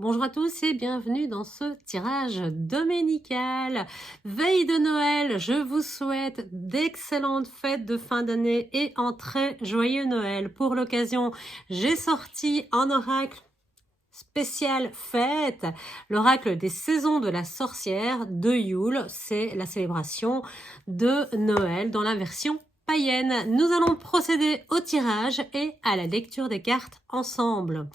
Bonjour à tous et bienvenue dans ce tirage dominical. Veille de Noël, je vous souhaite d'excellentes fêtes de fin d'année et un très joyeux Noël. Pour l'occasion, j'ai sorti un oracle spécial fête, l'oracle des saisons de la sorcière de Yule. C'est la célébration de Noël dans la version païenne. Nous allons procéder au tirage et à la lecture des cartes ensemble.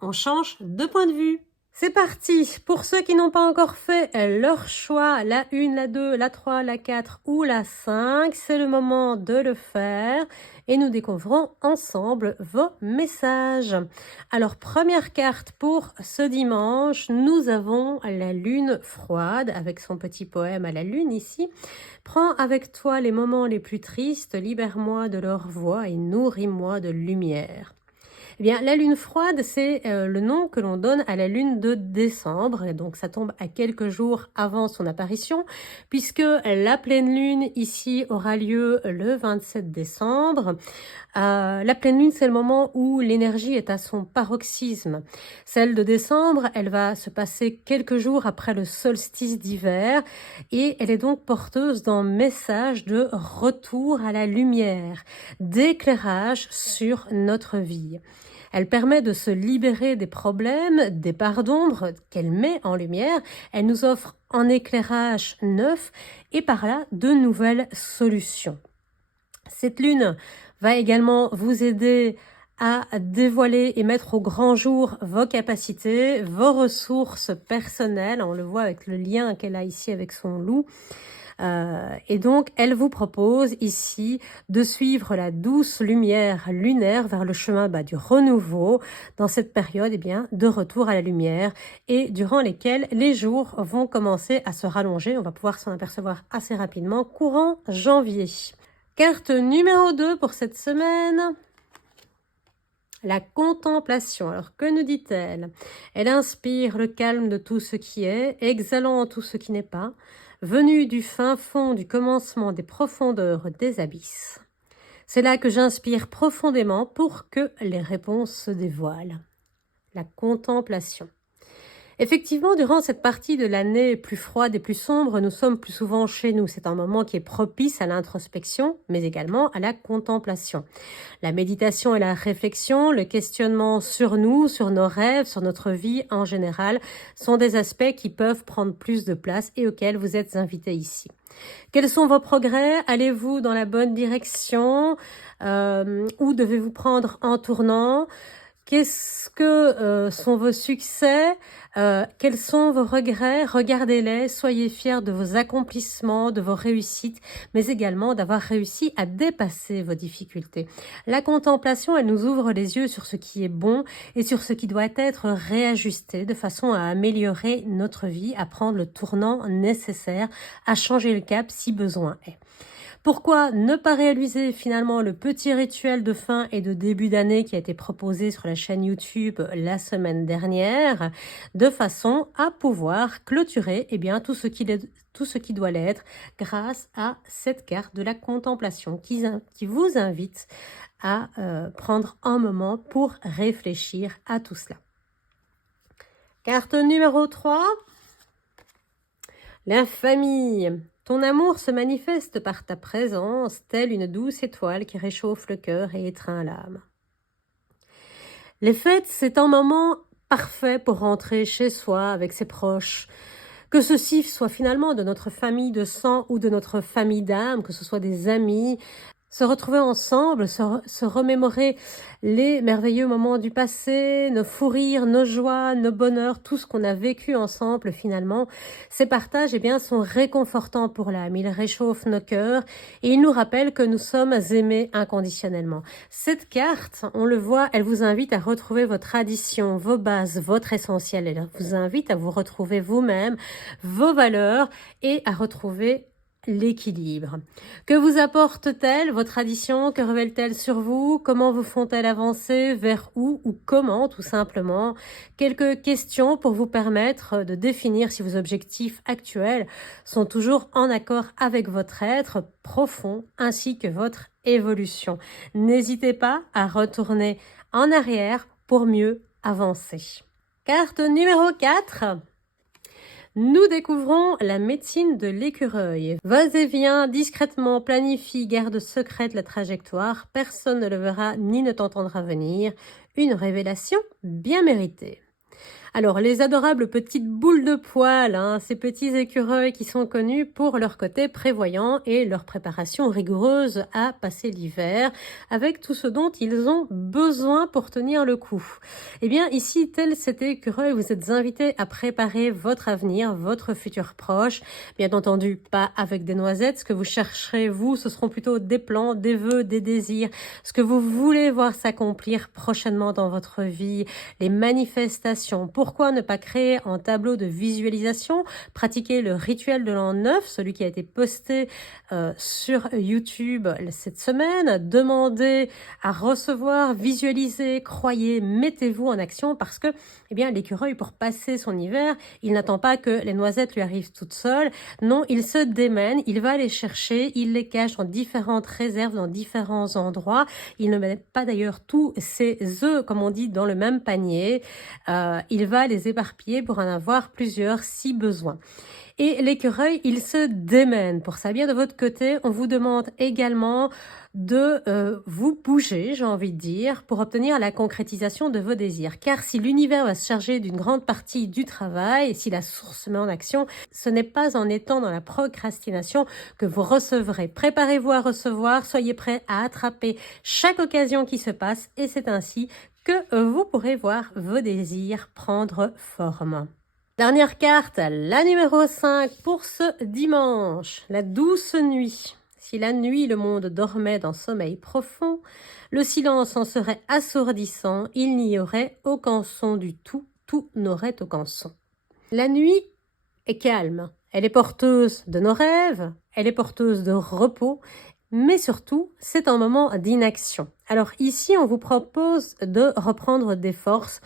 On change de point de vue. C'est parti. Pour ceux qui n'ont pas encore fait leur choix, la 1, la 2, la 3, la 4 ou la 5, c'est le moment de le faire et nous découvrons ensemble vos messages. Alors, première carte pour ce dimanche, nous avons la lune froide avec son petit poème à la lune ici. Prends avec toi les moments les plus tristes, libère-moi de leur voix et nourris-moi de lumière. Eh bien, la lune froide, c'est le nom que l'on donne à la lune de décembre, et donc ça tombe à quelques jours avant son apparition, puisque la pleine lune ici aura lieu le 27 décembre. La pleine lune, c'est le moment où l'énergie est à son paroxysme. Celle de décembre, elle va se passer quelques jours après le solstice d'hiver, et elle est donc porteuse d'un message de retour à la lumière, d'éclairage sur notre vie. Elle permet de se libérer des problèmes, des parts d'ombre qu'elle met en lumière. Elle nous offre un éclairage neuf et par là de nouvelles solutions. Cette lune va également vous aider à dévoiler et mettre au grand jour vos capacités, vos ressources personnelles. On le voit avec le lien qu'elle a ici avec son loup. Et donc, elle vous propose ici de suivre la douce lumière lunaire vers le chemin du renouveau dans cette période de retour à la lumière et durant lesquelles les jours vont commencer à se rallonger. On va pouvoir s'en apercevoir assez rapidement courant janvier. Carte numéro 2 pour cette semaine. La contemplation. Alors, que nous dit-elle? Elle inspire le calme de tout ce qui est, exhalant tout ce qui n'est pas, venu du fin fond du commencement des profondeurs des abysses. C'est là que j'inspire profondément pour que les réponses se dévoilent. La contemplation. Effectivement, durant cette partie de l'année plus froide et plus sombre, nous sommes plus souvent chez nous. C'est un moment qui est propice à l'introspection, mais également à la contemplation. La méditation et la réflexion, le questionnement sur nous, sur nos rêves, sur notre vie en général, sont des aspects qui peuvent prendre plus de place et auxquels vous êtes invités ici. Quels sont vos progrès? Allez-vous dans la bonne direction? Où devez-vous prendre un tournant? Qu'est-ce que sont vos succès? Quels sont vos regrets? Regardez-les, soyez fiers de vos accomplissements, de vos réussites, mais également d'avoir réussi à dépasser vos difficultés. La contemplation, elle nous ouvre les yeux sur ce qui est bon et sur ce qui doit être réajusté de façon à améliorer notre vie, à prendre le tournant nécessaire, à changer le cap si besoin est. Pourquoi ne pas réaliser finalement le petit rituel de fin et de début d'année qui a été proposé sur la chaîne YouTube la semaine dernière, de façon à pouvoir clôturer tout ce qui doit l'être grâce à cette carte de la contemplation qui vous invite à prendre un moment pour réfléchir à tout cela. Carte numéro 3, la famille. Ton amour se manifeste par ta présence, telle une douce étoile qui réchauffe le cœur et étreint l'âme. Les fêtes, c'est un moment parfait pour rentrer chez soi avec ses proches. Que ceci soit finalement de notre famille de sang ou de notre famille d'âme, que ce soit des amis, se retrouver ensemble, se remémorer les merveilleux moments du passé, nos fous rires, nos joies, nos bonheurs, tout ce qu'on a vécu ensemble finalement. Ces partages sont réconfortants pour l'âme, ils réchauffent nos cœurs et ils nous rappellent que nous sommes aimés inconditionnellement. Cette carte, on le voit, elle vous invite à retrouver vos traditions, vos bases, votre essentiel. Elle vous invite à vous retrouver vous-même, vos valeurs et à retrouver l'équilibre. Que vous apporte-t-elle, vos traditions? Que révèlent-elles sur vous? Comment vous font-elles avancer? Vers où ou comment, tout simplement? Quelques questions pour vous permettre de définir si vos objectifs actuels sont toujours en accord avec votre être profond ainsi que votre évolution. N'hésitez pas à retourner en arrière pour mieux avancer. Carte numéro 4. Nous découvrons la médecine de l'écureuil. Va-et-vient, discrètement, planifie, garde secrète la trajectoire. Personne ne le verra ni ne t'entendra venir. Une révélation bien méritée. Alors, les adorables petites boules de poils, ces petits écureuils qui sont connus pour leur côté prévoyant et leur préparation rigoureuse à passer l'hiver, avec tout ce dont ils ont besoin pour tenir le coup. Eh bien, ici, tel cet écureuil, vous êtes invités à préparer votre avenir, votre futur proche. Bien entendu, pas avec des noisettes. Ce que vous chercherez, vous, ce seront plutôt des plans, des vœux, des désirs, ce que vous voulez voir s'accomplir prochainement dans votre vie, les manifestations. Pourquoi ne pas créer un tableau de visualisation, pratiquer le rituel de l'an 9, celui qui a été posté sur YouTube cette semaine, demander à recevoir, visualiser, croyez, mettez-vous en action parce que eh bien, l'écureuil, pour passer son hiver, il n'attend pas que les noisettes lui arrivent toutes seules. Non, il se démène, il va les chercher, il les cache dans différentes réserves, dans différents endroits. Il ne met pas d'ailleurs tous ses œufs, comme on dit, dans le même panier. Il va les éparpiller pour en avoir plusieurs si besoin. Et l'écureuil, il se démène. Pour ça, bien de votre côté, on vous demande également de vous bouger, j'ai envie de dire, pour obtenir la concrétisation de vos désirs. Car si l'univers va se charger d'une grande partie du travail, et si la source se met en action, ce n'est pas en étant dans la procrastination que vous recevrez. Préparez-vous à recevoir, soyez prêts à attraper chaque occasion qui se passe, et c'est ainsi que vous pourrez voir vos désirs prendre forme. Dernière carte, la numéro 5 pour ce dimanche, la douce nuit. Si la nuit, le monde dormait dans sommeil profond, le silence en serait assourdissant, il n'y aurait aucun son du tout, tout n'aurait aucun son. La nuit est calme, elle est porteuse de nos rêves, elle est porteuse de repos, mais surtout, c'est un moment d'inaction. Alors ici, on vous propose de reprendre des forces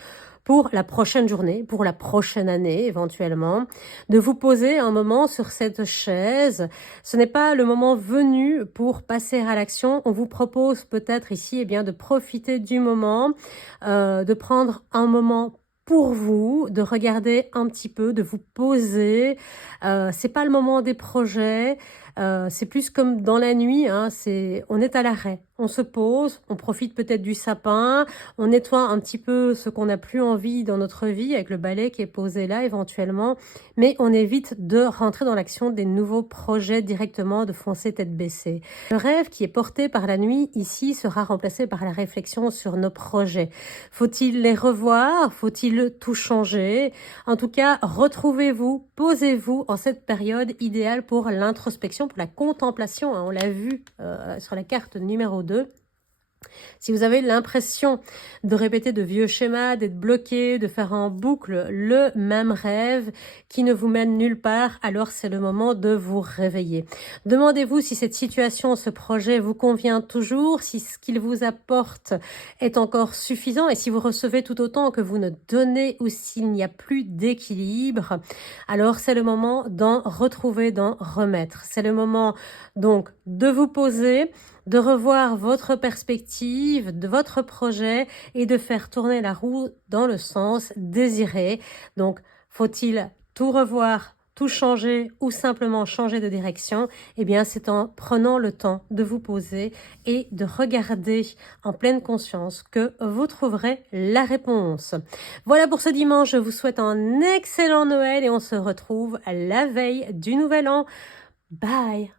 pour la prochaine journée, pour la prochaine année éventuellement, de vous poser un moment sur cette chaise. Ce n'est pas le moment venu pour passer à l'action. On vous propose peut-être ici de profiter du moment, de prendre un moment pour vous, de regarder un petit peu, de vous poser. C'est pas le moment des projets. C'est plus comme dans la nuit, on est à l'arrêt, on se pose, on profite peut-être du sapin, on nettoie un petit peu ce qu'on n'a plus envie dans notre vie avec le balai qui est posé là éventuellement, mais on évite de rentrer dans l'action des nouveaux projets directement, de foncer tête baissée. Le rêve qui est porté par la nuit ici sera remplacé par la réflexion sur nos projets. Faut-il les revoir? Faut-il tout changer? En tout cas, retrouvez-vous, posez-vous en cette période idéale pour l'introspection, pour la contemplation, on l'a vu sur la carte numéro 2. Si vous avez l'impression de répéter de vieux schémas, d'être bloqué, de faire en boucle le même rêve qui ne vous mène nulle part, alors c'est le moment de vous réveiller. Demandez-vous si cette situation, ce projet vous convient toujours, si ce qu'il vous apporte est encore suffisant et si vous recevez tout autant que vous ne donnez ou s'il n'y a plus d'équilibre, alors c'est le moment d'en retrouver, d'en remettre. C'est le moment donc de vous poser, de revoir votre perspective, de votre projet et de faire tourner la roue dans le sens désiré. Donc, faut-il tout revoir, tout changer ou simplement changer de direction? Eh bien, c'est en prenant le temps de vous poser et de regarder en pleine conscience que vous trouverez la réponse. Voilà pour ce dimanche, je vous souhaite un excellent Noël et on se retrouve à la veille du Nouvel An. Bye!